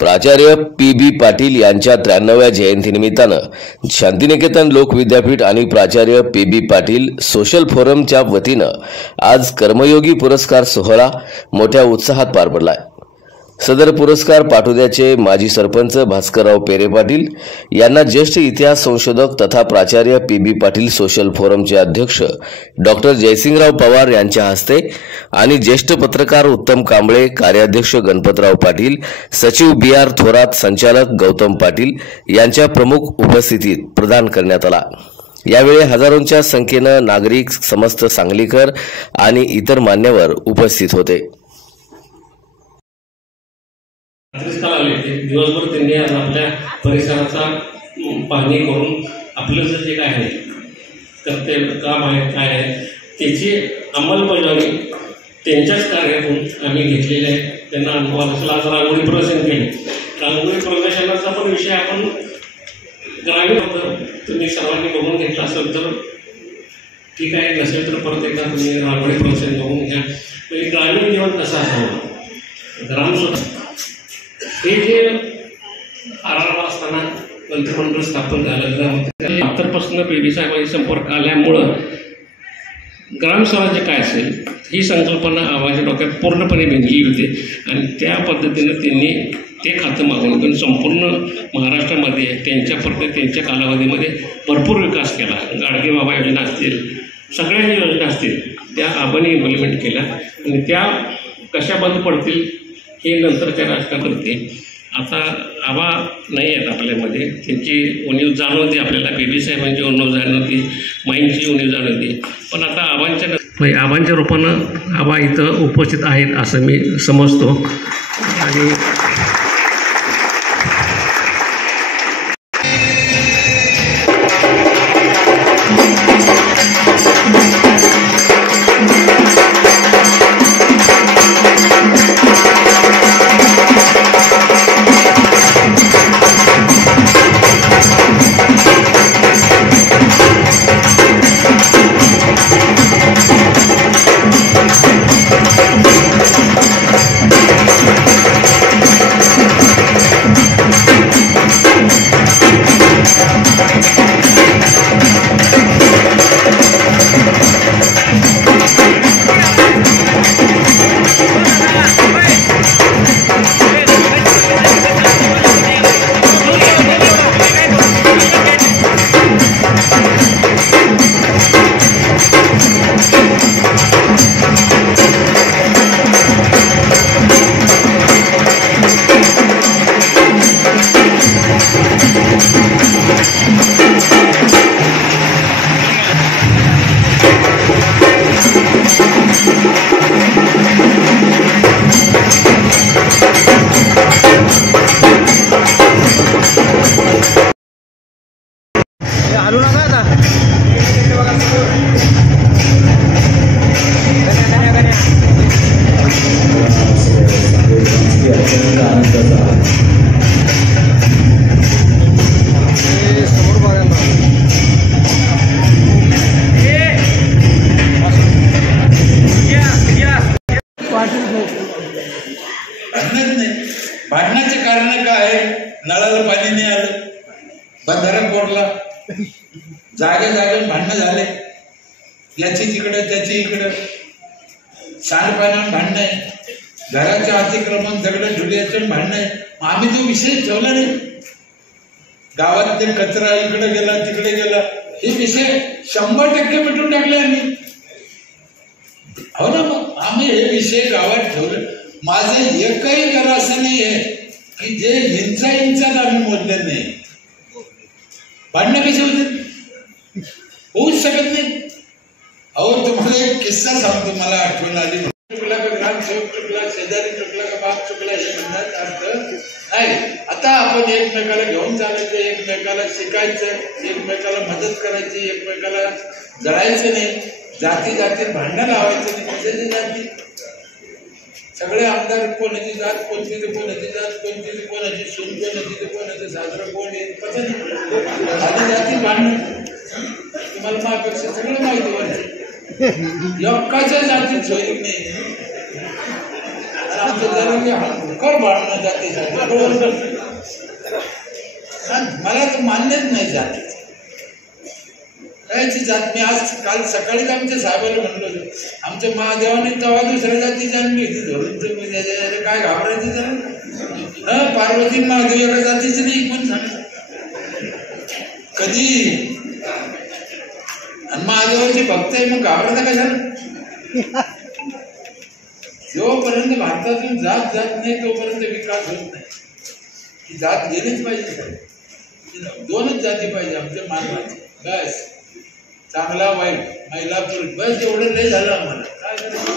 प्राचार्य पी.बी. पाटील यांच्या 93व्या जयंतीनिमित्तानं शांतिनिकेतन लोक विद्यापीठ आणि प्राचार्य पी.बी. पाटील सोशल फोरमच्या वतीनं आज कर्मयोगी पुरस्कार सोहळा मोठ्या उत्साहात पार पडलाय। सदर पुरस्कार पाटोद्याचे माजी सरपंच भास्करराव पेरे पाटील यांना ज्येष्ठ इतिहास संशोधक तथा प्राचार्य पी.बी. पाटील सोशल फोरमचे अध्यक्ष डॉक्टर जयसिंगराव पवार यांच्या हस्ते आणि ज्येष्ठ पत्रकार उत्तम कांबळे, कार्याध्यक्ष गणपतराव पाटील, सचिव बी.आर. थोरात, संचालक गौतम पाटील यांच्या प्रमुख उपस्थितीत प्रदान करण्यात आला। यावेळी हजारोंच्या संख्येने नागरिक, समस्त सांगलीकर आणि इतर मान्यवर उपस्थित होते। दिवसभर त्यांनी आज आपल्या परिसराचा पाहणी करून आपलं जे काय आहे तर ते काम आहे काय आहे त्याची अंमलबजावणी त्यांच्याच कार्यातून आम्ही घेतलेले आहे। त्यांना अनुभव असला आज रांगोळी प्रदर्शन केले। रांगोळी प्रदर्शनाचा पण विषय आपण ग्रामीण तुम्ही सर्वांनी बघून घेतला असेल तर ठीक आहे, नसेल तर परत एकदा तुम्ही रांगोळी प्रदर्शन बघून घ्या। म्हणजे ग्रामीण जीवन कसं असावं, ग्रामस्वराज हे जे आराम असताना मंत्रिमंडळ स्थापन झालं त्यापासून पी.बी. साहेबांशी संपर्क आल्यामुळं ग्रामस्वराज्य काय असेल ही संकल्पना आवाज डोक्यात पूर्णपणे भिनली होती आणि त्या पद्धतीने त्यांनी ते खातं मागून घेऊन संपूर्ण महाराष्ट्रामध्ये त्यांच्या कालावधीमध्ये भरपूर विकास केला। गाडगे बाबा योजना असतील, सगळ्या योजना असतील त्या आबांनी इम्प्लिमेंट केल्या आणि त्या कशा बंद पडतील हे नंतरच्या राजकारण करते। आता आबा नाही आहेत आपल्यामध्ये, त्यांची उणीव जाणवते आपल्याला, पी.बी. साहेबांची उणीव जाणवती, माईंची उणीव जाणवते, पण आता आबांच्या रूपानं आबा इथं उपस्थित आहेत असं मी समजतो। आणि हलू नका आता समोर बघायला भांडणाचे कारण काय? नळाला पाणी नाही आलं, बंधारा फोडला, जागे भांडणं झाले, याची तिकडे त्याची इकडे, सांडपाण्यावर भांडणं आहे, घराचे अतिक्रमण दगड ढुल्याचे भांडणं आहे। आम्ही तो विषय ठेवला नाही। गावात ते कचरा इकडे गेला तिकडे गेला हे विषय 100% मिटून टाकले आम्ही। हो ना, मग आम्ही हे विषय गावात ठेवले। माझं एकही घर असं नाही आहे की जे इंचात आम्ही मोजले नाही। भांडणं कशी होते? होऊच शकत नाही। अहो, तुम्हाला एक किस्सा सांगतो, मला आठवण आली। चुकला का ग्रामसेवक चुकला, शेजारी चुकला का बाप चुकला हे म्हणण्यात अर्थ नाही। आता आपण एकमेकाला घेऊन चालायचं, एकमेकाला शिकायचं, एकमेकाला मदत करायची, एकमेकाला जळायचं नाही, जाती भांडणं लावायचं नाही। कशाची जाती? सगळे आमदार कोणाची जात, कोणती जात, कोणाची सून, कोणाचं साजरं कोण आहे पता नाही। जाती भांडणं तुम्हाला माझ्यापेक्षा सगळं माहिती वाटते। एकाच्या जातीत सोयीक नाही। आमचं कर भांडणं जातीसाठी बरोबर. मला तर मान्यच नाही जातीचं कायची जात. मी आज काल सकाळीच आमच्या साहेबाला म्हणलो होतो, आमच्या महादेवाने तेव्हा दुसऱ्या जातीची आणली होती धरून, काय घाबरायचं जरा. पार्वती महादेव एका जातीची नाही कोण सांगत कधी. आणि महादेवाची भक्त आहे मग घाबरता कशाला. जोपर्यंत भारतातून जात जात नाही तोपर्यंत विकास होत नाही. ही जात गेलीच पाहिजे. दोनच जाती पाहिजे आमच्या मानवाची, बस. चांगला वाईट, महिला पुरुष, बस एवढं लय झालं आम्हाला. काय करायचं.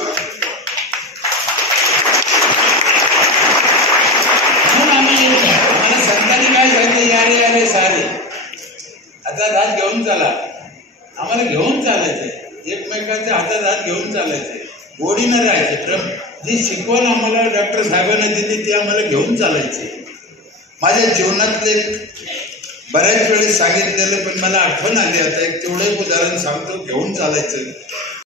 मला संतांनी काय सांगितलं, यारे यारे सारे. हातात हात घेऊन चाला. आम्हाला घेऊन चालायचंय, एकमेकांच्या हातात हात घेऊन चालायचंय, गोडीनं राहायचं. जी शिकवण आम्हाला डॉक्टर साहेबांना दिली ती आम्हाला घेऊन चालायची. माझ्या जीवनातले बऱ्याच वेळेस सांगितलेलं, पण मला आठवण आली आता एक तेवढं एक उदाहरण सांगतो. घेऊन चालायचं.